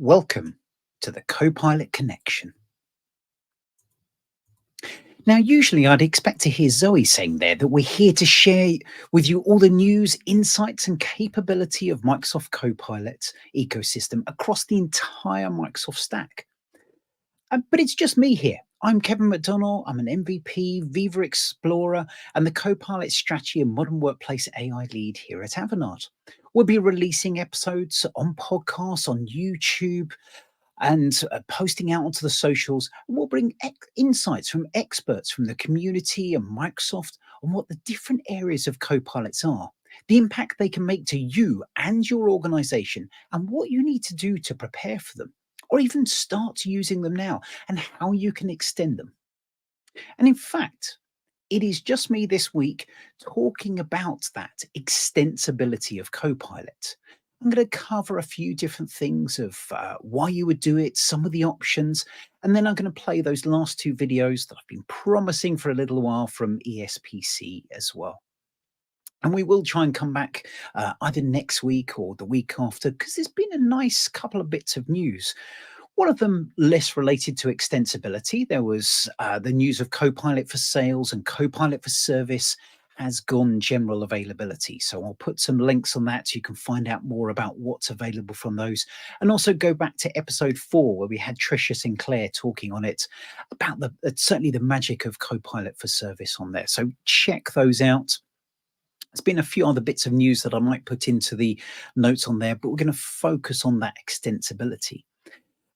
Welcome to the Copilot Connection. Now, usually I'd expect to hear Zoe saying there that we're here to share with you all the news, insights, and capability of Microsoft Copilot's ecosystem across the entire Microsoft stack. But it's just me here. I'm Kevin McDonnell. I'm an MVP, Viva Explorer, and the Copilot Strategy and Modern Workplace AI lead here at Advania. We'll be releasing episodes on podcasts, on YouTube, and posting out onto the socials. And we'll bring insights from experts from the community and Microsoft on what the different areas of Copilots are, the impact they can make to you and your organization, and what you need to do to prepare for them, or even start using them now, and how you can extend them. And in fact, it is just me this week talking about that extensibility of Copilot. I'm going to cover a few different things of why you would do it, some of the options, and then I'm going to play those last two videos that I've been promising for a little while from ESPC as well. And we will try and come back either next week or the week after, because there's been a nice couple of bits of news. One of them less related to extensibility. There was the news of Copilot for Sales and Copilot for Service has gone general availability. So I'll put some links on that so you can find out more about what's available from those. And also go back to episode 4 where we had Tricia Sinclair talking on it about certainly the magic of Copilot for Service on there. So check those out. There's been a few other bits of news that I might put into the notes on there, but we're going to focus on that extensibility.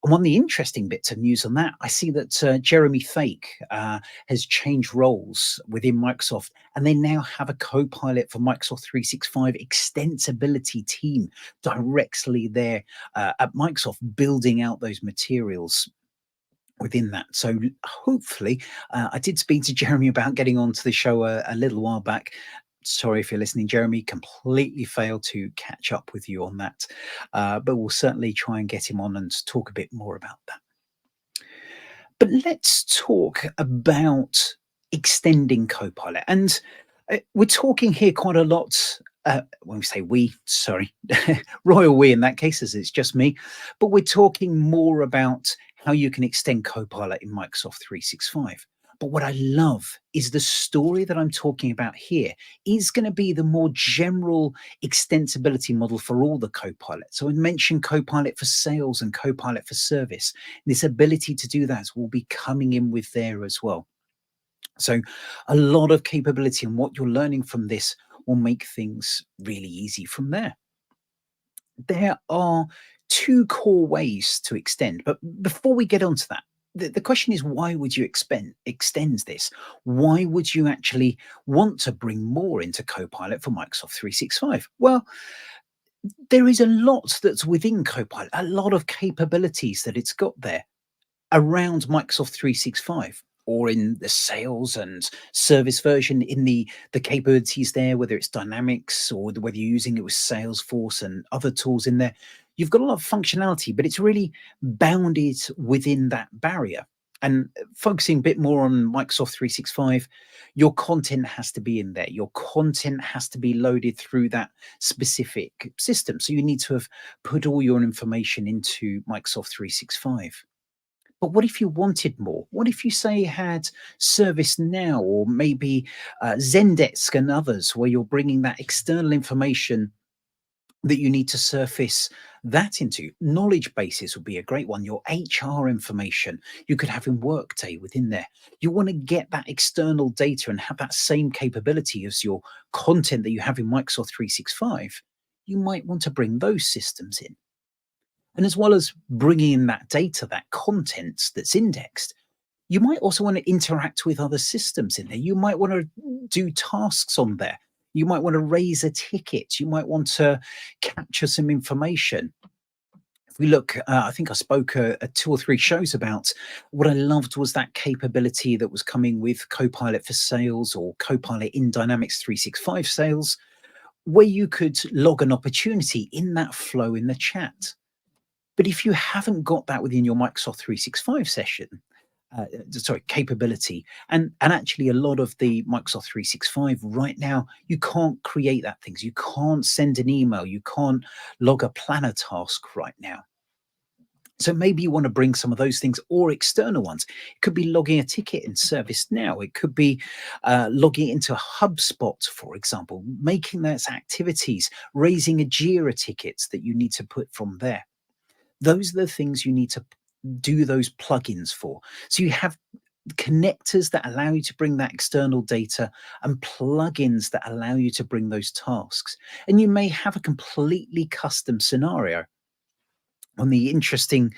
And one of the interesting bits of news on that, I see that Jeremy Fake has changed roles within Microsoft, and they now have a co-pilot for Microsoft 365 extensibility team directly there at Microsoft, building out those materials within that. So hopefully, I did speak to Jeremy about getting onto the show a little while back. Sorry if you're listening, Jeremy, completely failed to catch up with you on that. But we'll certainly try and get him on and talk a bit more about that. But let's talk about extending Copilot. And we're talking here quite a lot. When we say we, sorry, royal we in that case, as it's just me. But we're talking more about how you can extend Copilot in Microsoft 365. But what I love is the story that I'm talking about here is going to be the more general extensibility model for all the Copilot. So I mentioned Copilot for Sales and Copilot for Service. This ability to do that will be coming in with there as well. So a lot of capability, and what you're learning from this will make things really easy from there. There are two core ways to extend, but before we get onto that, the question is, why would you extend this? Why would you actually want to bring more into Copilot for Microsoft 365? Well, there is a lot that's within Copilot, a lot of capabilities that it's got there around Microsoft 365, or in the sales and service version, in the capabilities there, whether it's Dynamics or whether you're using it with Salesforce and other tools in there. You've got a lot of functionality, but it's really bounded within that barrier. And focusing a bit more on Microsoft 365, your content has to be in there. Your content has to be loaded through that specific system. So you need to have put all your information into Microsoft 365. But what if you wanted more? What if you say had ServiceNow, or maybe Zendesk and others, where you're bringing that external information that you need to surface that into? Knowledge bases would be a great one. Your HR information, you could have in Workday within there. You want to get that external data and have that same capability as your content that you have in Microsoft 365. You might want to bring those systems in. And as well as bringing in that data, that content that's indexed, you might also want to interact with other systems in there. You might want to do tasks on there. You might want to raise a ticket. You might want to capture some information. If we look, I think I spoke 2 or 3 shows about what I loved was that capability that was coming with Copilot for Sales, or Copilot in Dynamics 365 Sales, where you could log an opportunity in that flow in the chat. But if you haven't got that within your Microsoft 365 capability, and actually a lot of the Microsoft 365 right now, you can't create that things. You can't send an email. You can't log a planner task right now. So maybe you want to bring some of those things or external ones. It could be logging a ticket in ServiceNow. It could be logging it into HubSpot, for example, making those activities, raising a Jira tickets that you need to put from there. Those are the things you need to do those plugins for. So you have connectors that allow you to bring that external data and plugins that allow you to bring those tasks. And you may have a completely custom scenario. One of the interesting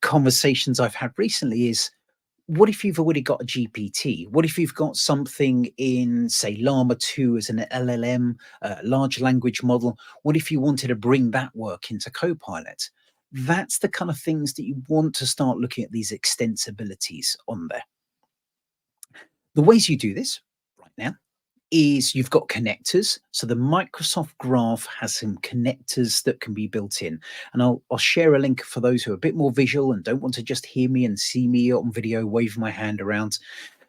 conversations I've had recently is, what if you've already got a GPT? What if you've got something in, say, Llama 2 as an LLM, large language model? What if you wanted to bring that work into Copilot? That's the kind of things that you want to start looking at, these extensibilities on there. The ways you do this right now is you've got connectors. So the Microsoft Graph has some connectors that can be built in. And I'll share a link for those who are a bit more visual and don't want to just hear me and see me on video waving my hand around.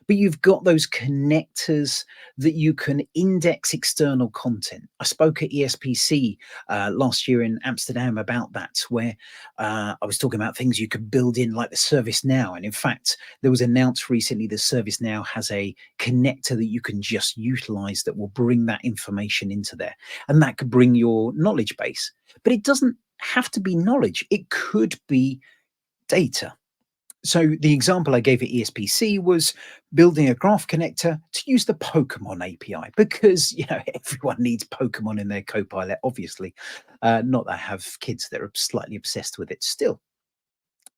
But you've got those connectors that you can index external content. I spoke at ESPC last year in Amsterdam about that, where I was talking about things you could build in, like the ServiceNow. And in fact, there was announced recently that ServiceNow has a connector that you can just utilize that will bring that information into there. And that could bring your knowledge base. But it doesn't have to be knowledge, it could be data. So the example I gave at ESPC was building a graph connector to use the Pokemon API, because everyone needs Pokemon in their Copilot, obviously. Not that I have kids that are slightly obsessed with it still.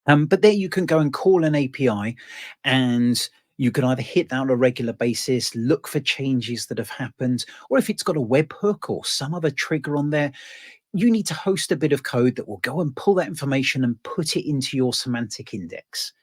But there you can go and call an API, and you can either hit that on a regular basis, look for changes that have happened, or if it's got a webhook or some other trigger on there, you need to host a bit of code that will go and pull that information and put it into your semantic index.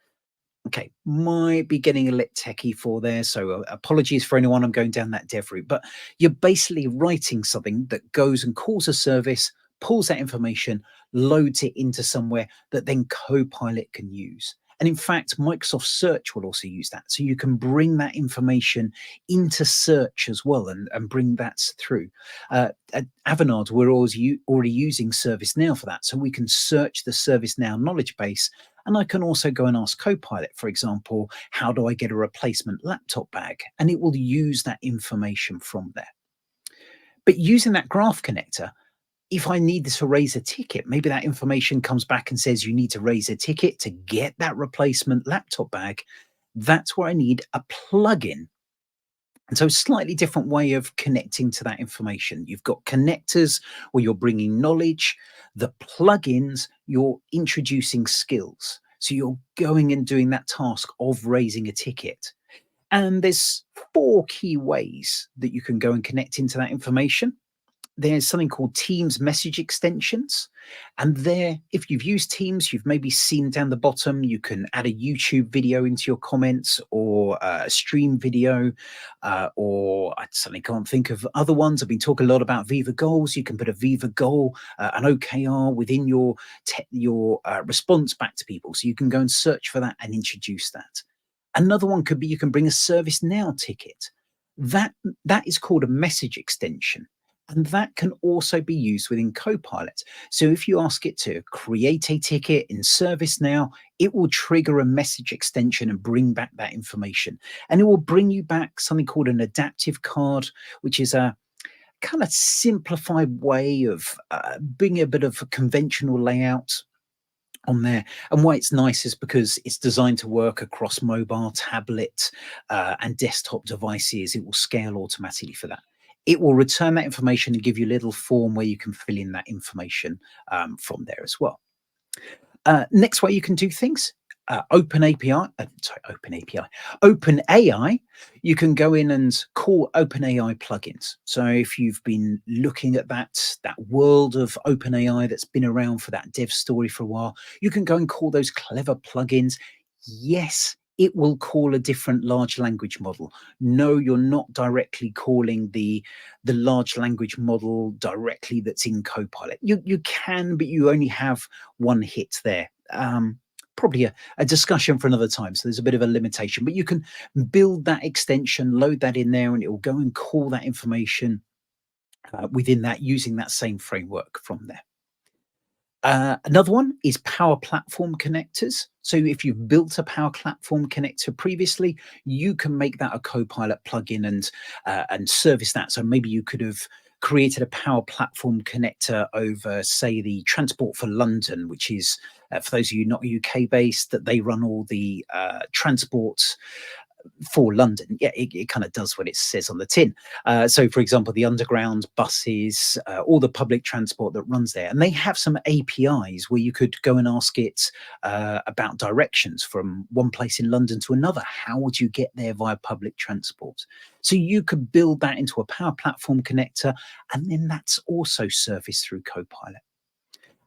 Okay, might be getting a lit techie for there, so apologies for anyone I'm going down that dev route, but you're basically writing something that goes and calls a service, pulls that information, loads it into somewhere that then Copilot can use. And in fact, Microsoft Search will also use that. So you can bring that information into search as well, and bring that through. At Avanade, we're already using ServiceNow for that. So we can search the ServiceNow knowledge base, and I can also go and ask Copilot, for example, how do I get a replacement laptop bag? And it will use that information from there. But using that graph connector, if I need to raise a ticket, maybe that information comes back and says you need to raise a ticket to get that replacement laptop bag. That's where I need a plugin. And so, a slightly different way of connecting to that information. You've got connectors where you're bringing knowledge, the plugins, you're introducing skills. So, you're going and doing that task of raising a ticket. And there's four key ways that you can go and connect into that information. There's something called Teams message extensions. And there, if you've used Teams, you've maybe seen down the bottom, you can add a YouTube video into your comments, or a stream video, or I suddenly can't think of other ones. I've been talking a lot about Viva Goals. You can put a Viva Goal, an OKR within your response back to people. So you can go and search for that and introduce that. Another one could be, you can bring a ServiceNow ticket. That is called a message extension. And that can also be used within Copilot. So if you ask it to create a ticket in ServiceNow, it will trigger a message extension and bring back that information. And it will bring you back something called an adaptive card, which is a kind of simplified way of bringing a bit of a conventional layout on there. And why it's nice is because it's designed to work across mobile, tablet, and desktop devices. It will scale automatically for that. It will return that information and give you a little form where you can fill in that information from there as well. Next way you can do things, Open API, Open AI, you can go in and call Open AI plugins. So if you've been looking at that world of Open AI that's been around for that dev story for a while, you can go and call those clever plugins. Yes, it will call a different large language model. No, you're not directly calling the large language model directly that's in Copilot. You can, but you only have one hit there. Probably a discussion for another time. So there's a bit of a limitation, but you can build that extension, load that in there, and it will go and call that information within that, using that same framework from there. Another one is Power Platform connectors. So if you've built a Power Platform connector previously, you can make that a Copilot plugin and service that. So maybe you could have created a Power Platform connector over, say, the Transport for London, which is for those of you not UK based, that they run all the transports for London. Yeah, it kind of does what it says on the tin. So, for example, the underground buses, all the public transport that runs there, and they have some APIs where you could go and ask it about directions from one place in London to another. How would you get there via public transport? So you could build that into a Power Platform connector, and then that's also serviced through Copilot.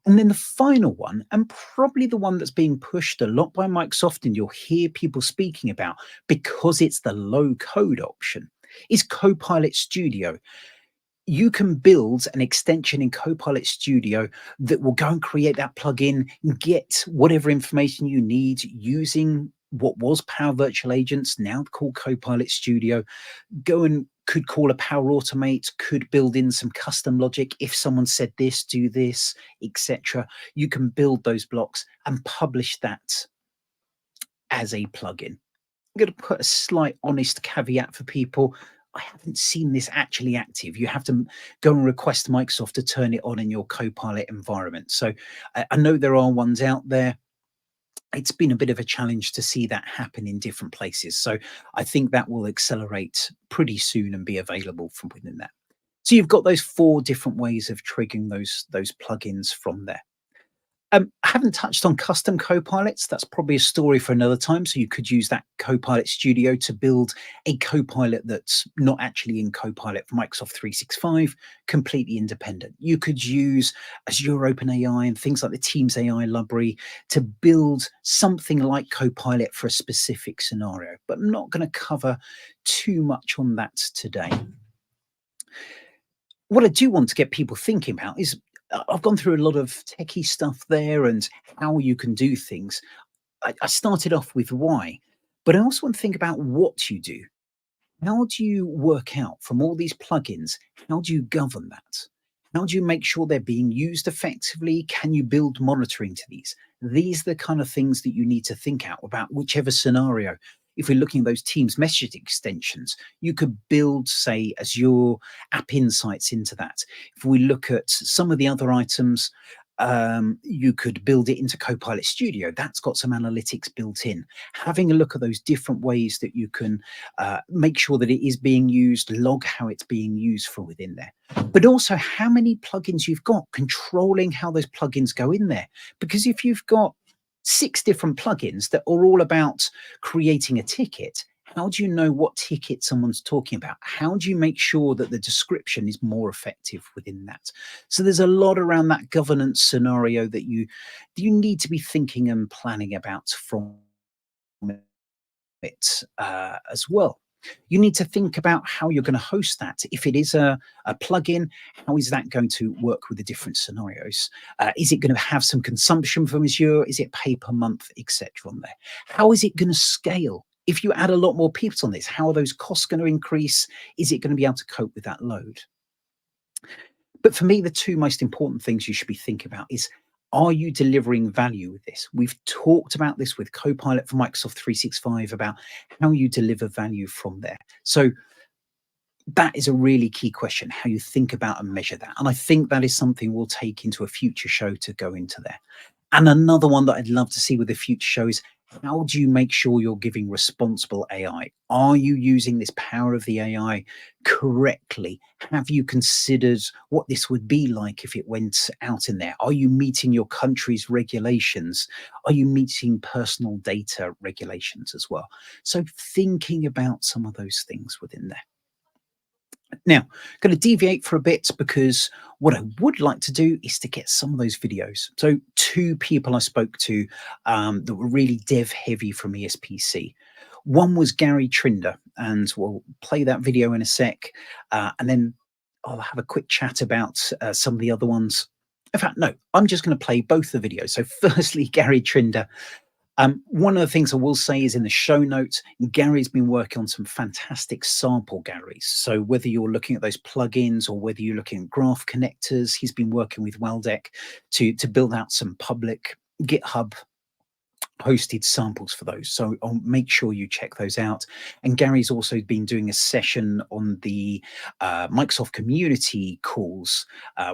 And then the final one, and probably the one that's being pushed a lot by Microsoft, and you'll hear people speaking about because it's the low code option, is Copilot Studio. You can build an extension in Copilot Studio that will go and create that plugin, get whatever information you need using what was Power Virtual Agents, now called Copilot Studio, go and could call a Power Automate, could build in some custom logic. If someone said this, do this, etc. You can build those blocks and publish that as a plugin. I'm going to put a slight honest caveat for people. I haven't seen this actually active. You have to go and request Microsoft to turn it on in your Copilot environment. So I know there are ones out there. It's been a bit of a challenge to see that happen in different places. So I think that will accelerate pretty soon and be available from within that. So you've got those four different ways of triggering those plugins from there. I haven't touched on custom copilots. That's probably a story for another time. So you could use that Copilot Studio to build a copilot that's not actually in Copilot for Microsoft 365, completely independent. You could use Azure OpenAI and things like the Teams AI library to build something like Copilot for a specific scenario. But I'm not going to cover too much on that today. What I do want to get people thinking about is I've gone through a lot of techie stuff there and how you can do things. I started off with why, but I also want to think about what you do. How do you work out from all these plugins? How do you govern that? How do you make sure they're being used effectively? Can you build monitoring to these? These are the kind of things that you need to think out about whichever scenario. If we're looking at those Teams message extensions, you could build, say, Azure App Insights into that. If we look at some of the other items, you could build it into Copilot Studio. That's got some analytics built in. Having a look at those different ways that you can make sure that it is being used, log how it's being used from within there. But also how many plugins you've got, controlling how those plugins go in there. Because if you've got 6 different plugins that are all about creating a ticket, how do you know what ticket someone's talking about? How do you make sure that the description is more effective within that? So there's a lot around that governance scenario that you need to be thinking and planning about from it as well. You need to think about how you're going to host that. If it is a plugin, how is that going to work with the different scenarios? Is it going to have some consumption from Azure? Is it pay per month, etc. on there? How is it going to scale? If you add a lot more people on this, how are those costs going to increase? Is it going to be able to cope with that load? But for me, the two most important things you should be thinking about is, are you delivering value with this? We've talked about this with Copilot for Microsoft 365 about how you deliver value from there. So that is a really key question, how you think about and measure that. And I think that is something we'll take into a future show to go into there. And another one that I'd love to see with a future show is, how do you make sure you're giving responsible AI? Are you using this power of the AI correctly? Have you considered what this would be like if it went out in there? Are you meeting your country's regulations? Are you meeting personal data regulations as well? So thinking about some of those things within there. Now, going to deviate for a bit because what I would like to do is to get some of those videos. So, 2 people I spoke to that were really dev heavy from ESPC. One was Garry Trinder, and we'll play that video in a sec, and then I'll have a quick chat about some of the other ones. In fact, no, I'm just going to play both the videos. So, firstly, Garry Trinder. One of the things I will say is in the show notes, Gary's been working on some fantastic sample Garys. So whether you're looking at those plugins or whether you're looking at graph connectors, he's been working with Weldec to build out some public GitHub hosted samples for those. So I'll make sure you check those out. And Gary's also been doing a session on the Microsoft community calls,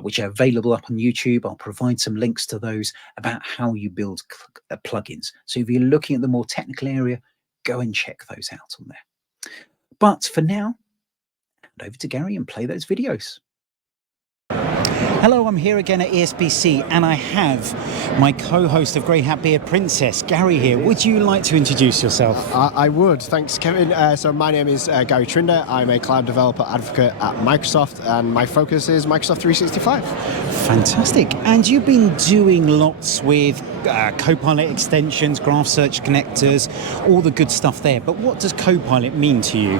which are available up on YouTube. I'll provide some links to those about how you build plugins. So if you're looking at the more technical area, go and check those out on there. But for now, hand over to Gary and play those videos. Hello, I'm here again at ESBC, and I have my co-host of Grey Hat Beard Princess, Gary, here. Would you like to introduce yourself? I would, thanks, Kevin. So my name is Garry Trinder. I'm a cloud developer advocate at Microsoft, and my focus is Microsoft 365. Fantastic. And you've been doing lots with Copilot extensions, graph search connectors, all the good stuff there. But what does Copilot mean to you?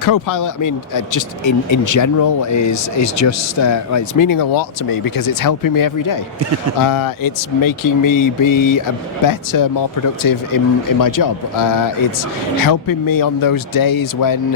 Copilot, I mean, just in general, is just it's meaning a lot to me because it's helping me every day. It's making me be a better, more productive in my job. It's helping me on those days when,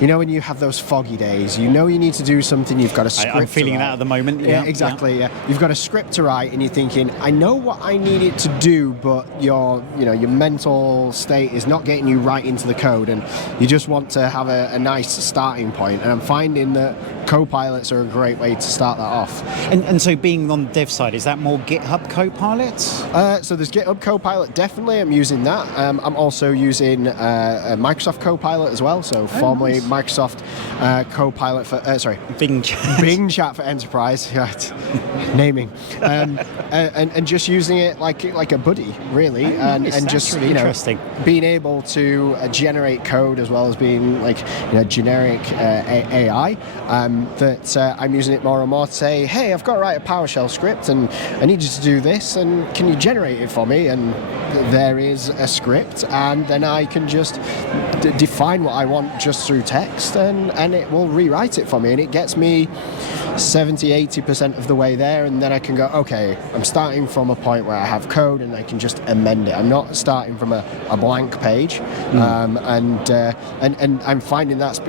when you have those foggy days, you need to do something, you've got a script. I'm feeling that at the moment. Yeah, exactly. Yeah. You've got a script to write and you're thinking, I know what I need it to do, but your mental state is not getting you right into the code, and you just want to have a nice starting point. And I'm finding that Copilots are a great way to start that off. And so being on the dev side, is that more GitHub Copilot? So there's GitHub Copilot, definitely. I'm using that. I'm also using Microsoft Copilot as well. So formerly nice. Microsoft Copilot for, Bing Chat. Bing Chat for Enterprise. Naming. And just using it like a buddy, really. And just, really interesting. Being able to generate code as well as being generic AI. That I'm using it more and more to say, hey, I've got to write a PowerShell script and I need you to do this, and can you generate it for me? And there is a script, and then I can just define what I want just through text, and it will rewrite it for me, and it gets me 70-80% of the way there, and then I can go, okay, I'm starting from a point where I have code and I can just amend it. I'm not starting from a blank page. And I'm finding that's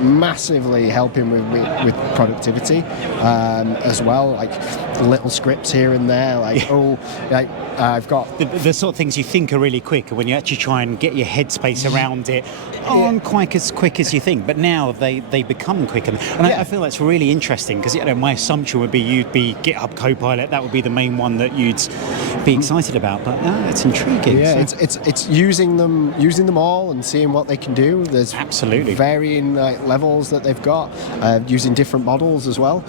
massively helping with productivity as well, little scripts here and there, I've got the sort of things you think are really quick, when you actually try and get your headspace around it, aren't quite as quick as you think, but now they become quicker. And I feel that's really interesting, because my assumption would be you'd be GitHub Copilot, that would be the main one that you'd be excited about, but it's intriguing. Yeah, so. It's using them all and seeing what they can do. There's absolutely varying levels that they've got, using different models as well.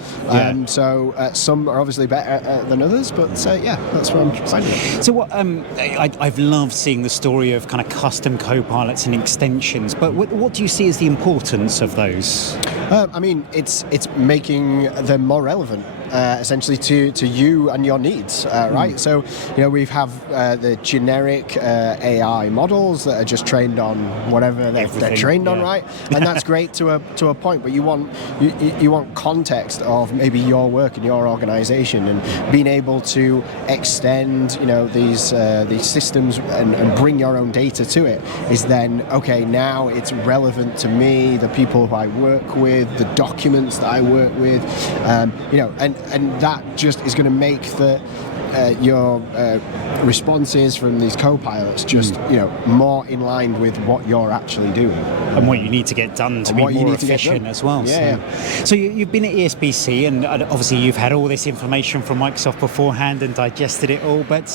So some are obviously better than others, but that's what I'm finding. So what I've loved seeing the story of kind of custom Copilots and extensions, but what do you see as the importance of those? It's making them more relevant, essentially to you and your needs, right? So we have the generic AI models that are just trained on whatever they're trained on, right? And that's great to a point, but you want context of maybe your work and your organization, and being able to extend these systems and bring your own data to it is then, okay, now it's relevant to me, the people who I work with, the documents that I work with, and that just is going to make your responses from these Copilots just more in line with what you're actually doing and what you need to get done to be more efficient as well. So you've been at ESBC, and obviously you've had all this information from Microsoft beforehand and digested it all, but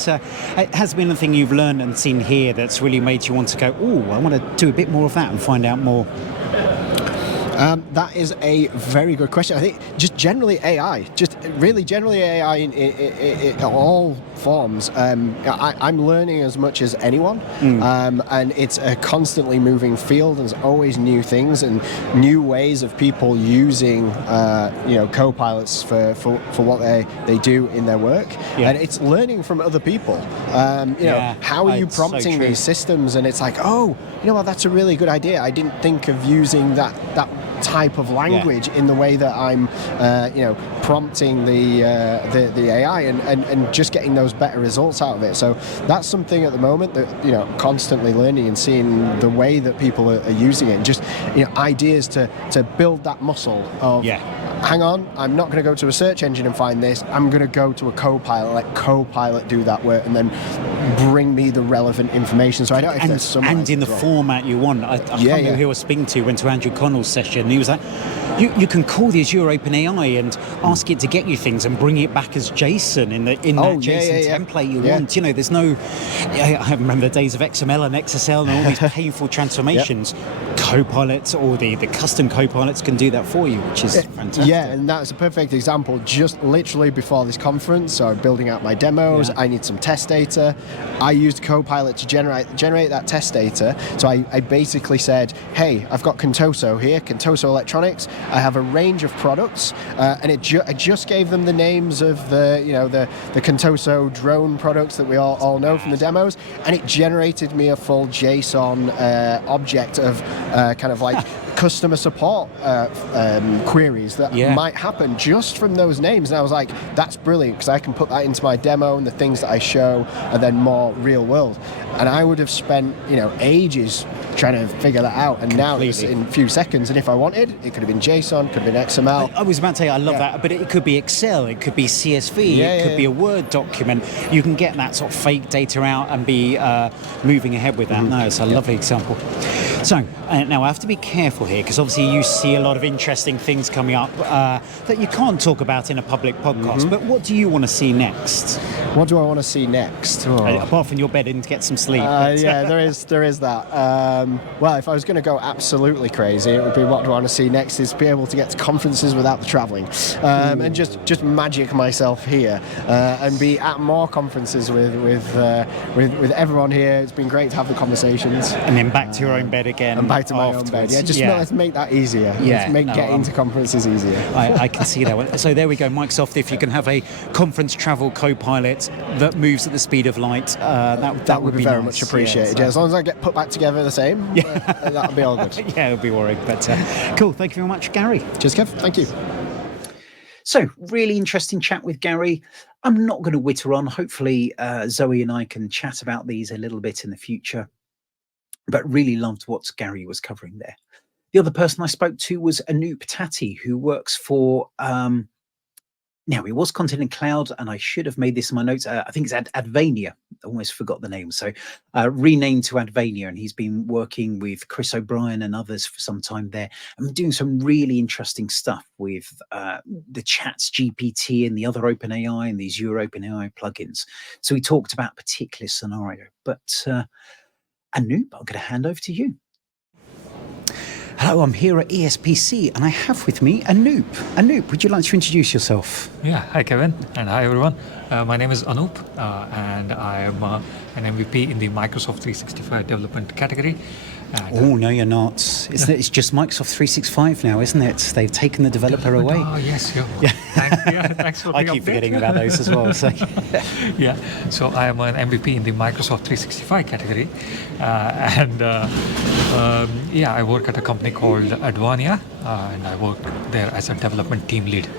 has been anything you've learned and seen here that's really made you want to go, I want to do a bit more of that and find out more? That is a very good question. I think just generally AI in all forms. I'm learning as much as anyone, and it's a constantly moving field. There's always new things and new ways of people using Copilots for what they do in their work, and it's learning from other people. How are you prompting these systems? And it's like, that's a really good idea. I didn't think of using that type of language in the way that I'm, prompting the AI and just getting those better results out of it. So that's something at the moment that, constantly learning and seeing the way that people are using it, and just, ideas to build that muscle of, hang on, I'm not going to go to a search engine and find this. I'm going to go to a Copilot, let Copilot do that work, and then bring me the relevant information. So I don't know if there's some... And in the format you want. I can't remember who I was speaking to, went to Andrew Connell's session, and he was like, you can call the Azure OpenAI and ask it to get you things and bring it back as JSON in that JSON template you want. There's no... I remember the days of XML and XSL and all these painful transformations. Copilots or the custom Copilots can do that for you, which is fantastic. Yeah, and that's a perfect example. Just literally before this conference, so building out my demos, I need some test data. I used Copilot to generate that test data. So I basically said, hey, I've got Contoso here, Contoso Electronics. I have a range of products, and I just gave them the names of the Contoso drone products that we all know from the demos, and it generated me a full JSON object of kind of like customer support queries that might happen just from those names. And I was like, that's brilliant, because I can put that into my demo, and the things that I show are then more real world. And I would have spent ages trying to figure that out, and now it's in a few seconds. And if I wanted, it could have been JSON, could have been XML. I was about to say, I love that, but it could be Excel, it could be CSV, it could be a Word document. You can get that sort of fake data out and be moving ahead with that. No, it's a lovely example. So now I have to be careful here, because obviously you see a lot of interesting things coming up that you can't talk about in a public podcast. But what do you want to see next? What do I want to see next? Apart from your bed in to get some sleep. There is that. Well, if I was going to go absolutely crazy, it would be, what do I want to see next is be able to get to conferences without the travelling, and just magic myself here, and be at more conferences with everyone here. It's been great to have the conversations. And then back to your own bed again. And back to my own bed. Let's make that easier. Let's make getting to conferences easier. I can see that. So there we go, Microsoft. If you can have a conference travel Copilot that moves at the speed of light, that would be very nice. much appreciated. As long as I get put back together the same, that'll be all good. It'll be worrying. But cool. Thank you very much, Garry. Cheers, Kev. Thank you. So, really interesting chat with Garry. I'm not going to witter on. Hopefully, Zoe and I can chat about these a little bit in the future. But really loved what Garry was covering there. The other person I spoke to was Anoop Tatti, who works for... now, it was Content and Cloud, and I should have made this in my notes. I think it's Advania. I almost forgot the name. So renamed to Advania, and he's been working with Chris O'Brien and others for some time there, and doing some really interesting stuff with the Chats GPT and the other OpenAI and these Azure OpenAI plugins. So he talked about a particular scenario. But Anoop, I'm going to hand over to you. Hello, I'm here at ESPC, and I have with me Anoop. Anoop, would you like to introduce yourself? Yeah, hi Kevin, and hi everyone. My name is Anoop, and I am an MVP in the Microsoft 365 development category. Oh, no, you're not. It's just Microsoft 365 now, isn't it? They've taken the developer away. Oh, yes. Thanks for the I keep update. forgetting about those as well. So. Yeah, so I am an MVP in the Microsoft 365 category. I work at a company called Advania, and I work there as a development team lead.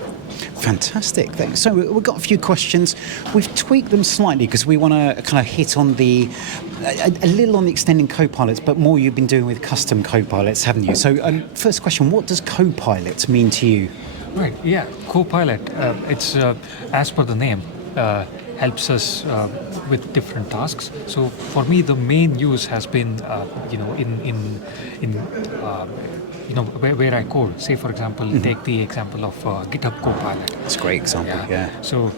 Fantastic. Thanks. So we've got a few questions. We've tweaked them slightly because we want to kind of hit on a little on the extending Copilots, but more you've been doing with custom Copilots, haven't you? So first question, what does Copilot mean to you? Right, yeah, Copilot, it's as per the name, helps us with different tasks. So for me, the main use has been, where I code. Say, for example, take the example of GitHub Copilot. That's a great example, yeah. So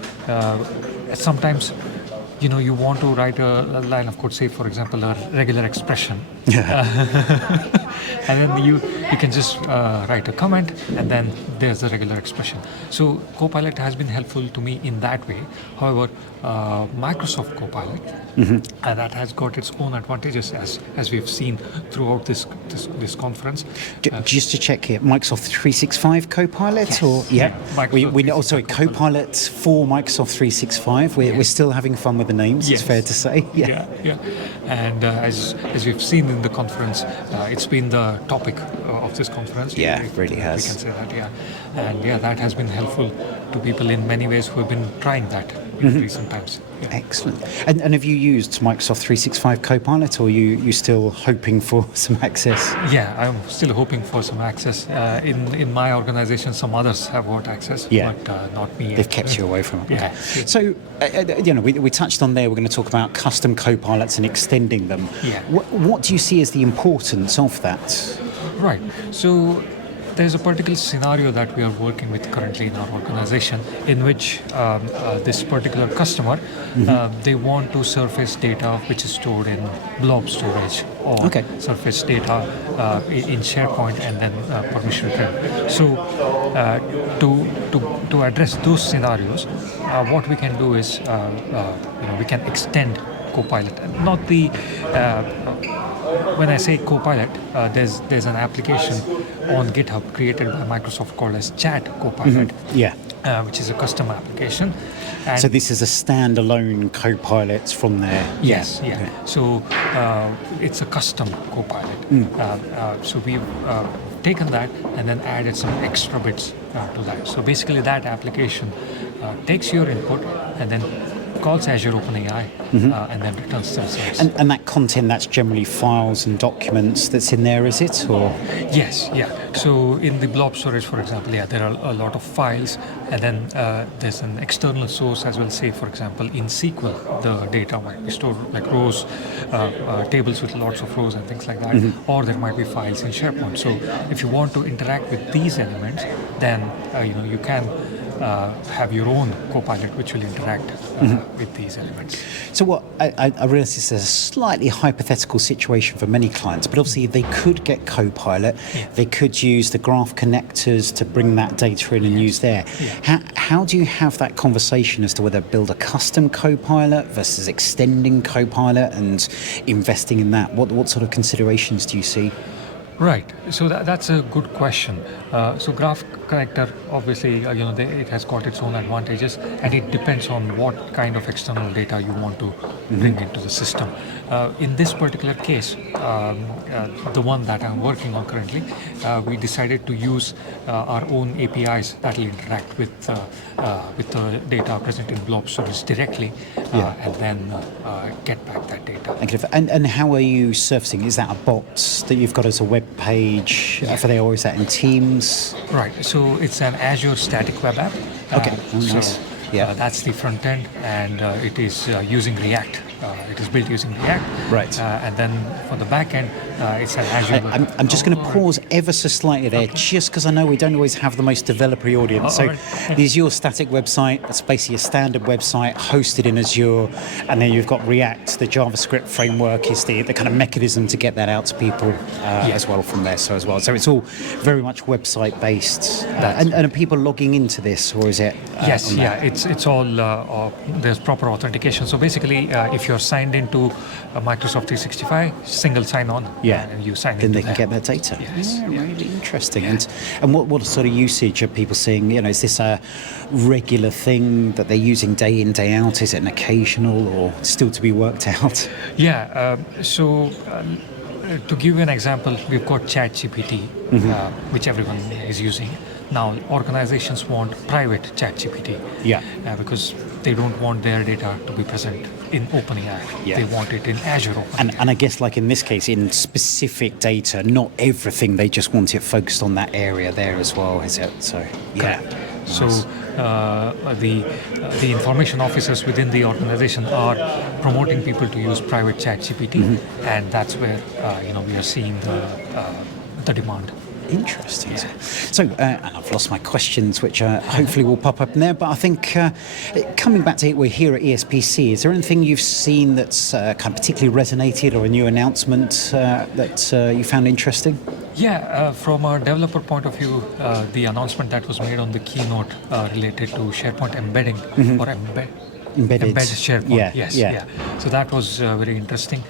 sometimes, you want to write a line of code, say, for example, a regular expression. And then you can just write a comment, and then there's the regular expression. So Copilot has been helpful to me in that way. However, Microsoft Copilot, that has got its own advantages, as we've seen throughout this this conference. Just to check here, Microsoft 365 Copilot, Yes. or Microsoft we know. 365 Sorry, Copilot. Copilot for Microsoft 365. We're still having fun with the names. Yes. It's fair to say. Yeah. And as we've seen in the conference, it's been the topic of this conference. Yeah, it really has. We can say that, and that has been helpful to people in many ways who have been trying that in recent times. Yeah. Excellent. And have you used Microsoft 365 Copilot, or you still hoping for some access? Yeah, I'm still hoping for some access. In my organization, some others have got access, but not me. They've kept you away from it. Yeah. Okay. So, we touched on there, we're going to talk about custom Copilots and extending them. Yeah. What do you see as the importance of that? Right. So there's a particular scenario that we are working with currently in our organization in which this particular customer, they want to surface data which is stored in blob storage or surface data in SharePoint and then permission return. So to address those scenarios, what we can do is we can extend Copilot. Not the when I say Copilot, there's an application on GitHub created by Microsoft called as Chat Copilot, which is a custom application. And so this is a standalone Copilot from there. Yes, yeah. Okay. So it's a custom Copilot. So we've taken that and then added some extra bits to that. So basically, that application takes your input and then calls Azure OpenAI and then returns the results. And that content, that's generally files and documents that's in there, is it? Or yes, yeah. So in the blob storage, for example, there are a lot of files, and then there's an external source as well. Say, for example, in SQL, the data might be stored like rows, tables with lots of rows and things like that, or there might be files in SharePoint. So if you want to interact with these elements, then you can have your own Copilot which will interact with these elements. So what I realize this is a slightly hypothetical situation for many clients, but obviously they could get Copilot, they could use the graph connectors to bring that data in and use there. How do you have that conversation as to whether build a custom Copilot versus extending Copilot and investing in that? What sort of considerations do you see? Right. So that's a good question. So Graph Connector, obviously, it has got its own advantages, and it depends on what kind of external data you want to bring into the system. In this particular case, the one that I'm working on currently, we decided to use our own APIs that will interact with the data present in blob storage directly, and then get back that data. And how are you surfacing? Is that a bot that you've got as a web page for there, or is that in Teams? Right. So it's an Azure static web app. Okay. Nice. That's the front end, and it is using React. It is built using React. Right. And then for the back end, it's an Azure. I'm just going to pause ever so slightly there, just because I know we don't always have the most developer audience. So this is your static website. It's basically a standard website hosted in Azure, and then you've got React. The JavaScript framework is the kind of mechanism to get that out to people as well from there. So it's all very much website based. And are people logging into this, or is it? Yes, it's all there's proper authentication. So basically, if you're signed into Microsoft 365, single sign-on, and you sign then into they can get that data. Yes. Really interesting. And what sort of usage are people seeing? Is this a regular thing that they're using day in, day out? Is it an occasional, or still to be worked out? To give you an example, we've got ChatGPT, which everyone is using. Now, organizations want private ChatGPT because they don't want their data to be present in OpenAI. They want it in Azure OpenAI. And I guess, like in this case, in specific data, not everything. They just want it focused on that area there as well, is it? So, Correct. Nice. So the information officers within the organization are promoting people to use private ChatGPT, and that's where we are seeing the demand. Interesting. So, and I've lost my questions, which hopefully will pop up in there. But I think coming back to it, we're here at ESPC. Is there anything you've seen that's kind of particularly resonated, or a new announcement that you found interesting? From a developer point of view, the announcement that was made on the keynote related to SharePoint embedding or embedded SharePoint. Yes. So that was very interesting.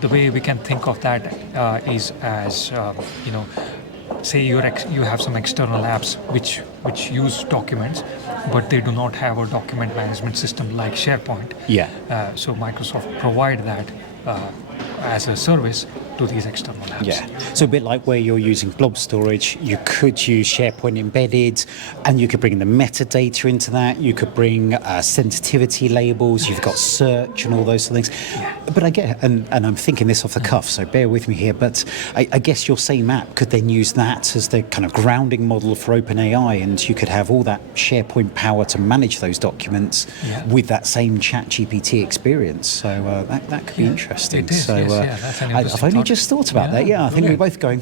the way we can think of that is as say you have some external apps which use documents, but they do not have a document management system like SharePoint. Yeah. So Microsoft provide that as a service to these external apps. Yeah. So a bit like where you're using blob storage, you could use SharePoint embedded, and you could bring the metadata into that. You could bring sensitivity labels. You've got search and all those sort of things. But I get, and I'm thinking this off the cuff, so bear with me here. But I guess your same app could then use that as the kind of grounding model for OpenAI, and you could have all that SharePoint power to manage those documents with that same ChatGPT experience. So that could be interesting. It is, so yes, that's an I've interesting only thought. just thought about that. Yeah, I think we're both going,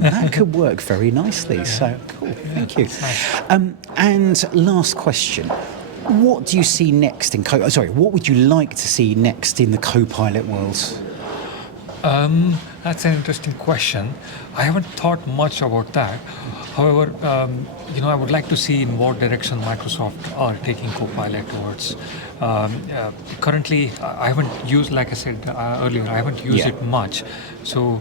that could work very nicely. So cool, thank you. Nice. And last question. What do you see next in what would you like to see next in the Copilot world? That's an interesting question. I haven't thought much about that. However, I would like to see in what direction Microsoft are taking Copilot towards. Currently, I haven't used, like I said earlier, I haven't used it much. So,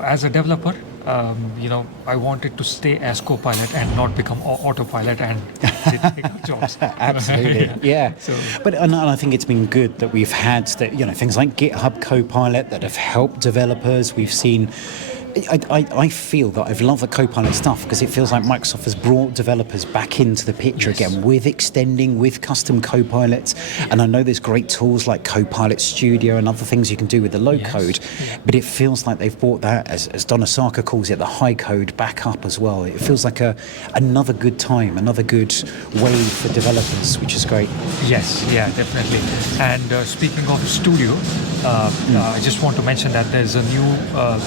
as a developer, I wanted to stay as Copilot and not become autopilot and take our jobs. Absolutely, yeah. So, but and I think it's been good that we've had that, things like GitHub Copilot that have helped developers. We've seen. I feel that I've loved the Copilot stuff because it feels like Microsoft has brought developers back into the picture again with extending, with custom Copilots. And I know there's great tools like Copilot Studio and other things you can do with the low code, but it feels like they've brought that, as Don Osaka calls it, the high code back up as well. It feels like another good time, another good way for developers, which is great. Yes, yeah, definitely. And speaking of Studio, I just want to mention that there's a new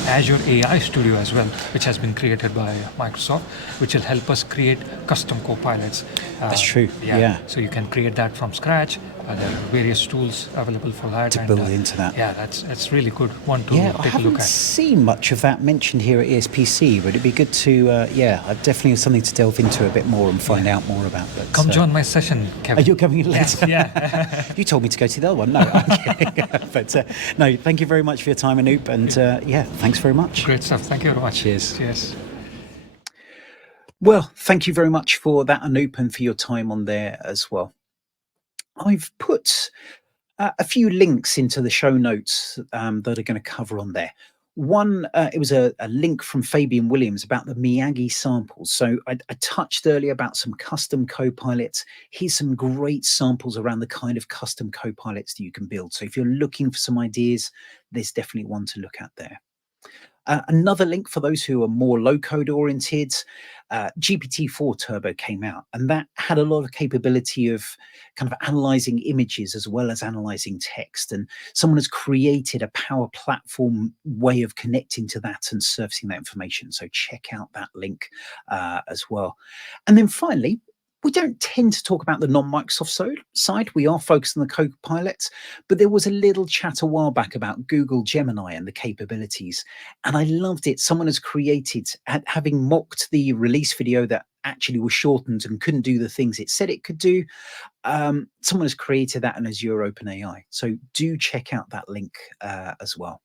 Azure AI Studio as well, which has been created by Microsoft, which will help us create custom copilots. That's true. Yeah. So you can create that from scratch. There are various tools available for that. To build into that. Yeah, that's really good one to I take a look haven't at. seen much of that mentioned here at ESPC, but it'd be good to, I've definitely something to delve into a bit more and find out more about that. Come join my session, Kevin. Are you coming in later? Yeah. You told me to go to the other one. No, I'm kidding. But no, thank you very much for your time, Anoop, and thanks very much. Great stuff. Thank you very much. Cheers. Cheers. Well, thank you very much for that, Anoop, and for your time on there as well. I've put a few links into the show notes that are going to cover on there. One, it was a link from Fabian Williams about the Miyagi samples. So I touched earlier about some custom copilots. Here's some great samples around the kind of custom copilots that you can build. So if you're looking for some ideas, there's definitely one to look at there. Another link for those who are more low-code oriented, GPT-4 Turbo came out, and that had a lot of capability of kind of analyzing images as well as analyzing text. And someone has created a Power Platform way of connecting to that and surfacing that information. So check out that link as well. And then finally, we don't tend to talk about the non-Microsoft side. We are focused on the Copilot, but there was a little chat a while back about Google Gemini and the capabilities, and I loved it. Someone has created, having mocked the release video that actually was shortened and couldn't do the things it said it could do. Someone has created that in Azure OpenAI. So do check out that link as well.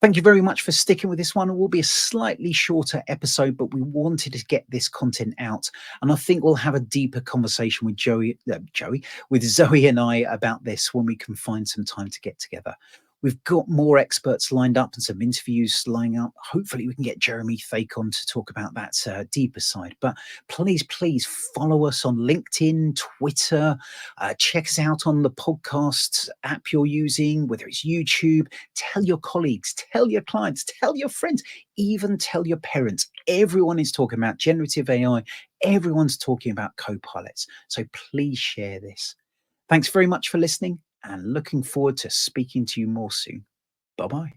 Thank you very much for sticking with this one. It will be a slightly shorter episode, but we wanted to get this content out. And I think we'll have a deeper conversation with with Zoe and I about this when we can find some time to get together. We've got more experts lined up and some interviews lining up. Hopefully we can get Jeremy Fake on to talk about that deeper side. But please follow us on LinkedIn, Twitter. Check us out on the podcast app you're using, whether it's YouTube. Tell your colleagues, tell your clients, tell your friends, even tell your parents. Everyone is talking about generative AI. Everyone's talking about copilots. So please share this. Thanks very much for listening, and looking forward to speaking to you more soon. Bye-bye.